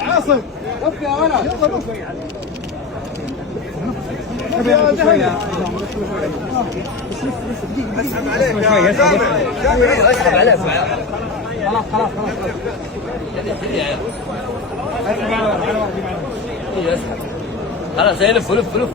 عاصم لف يا ولد يلا لف اسحب عليك يا جامع اسحب عليك خلاص خلاص خلاص يلف ولف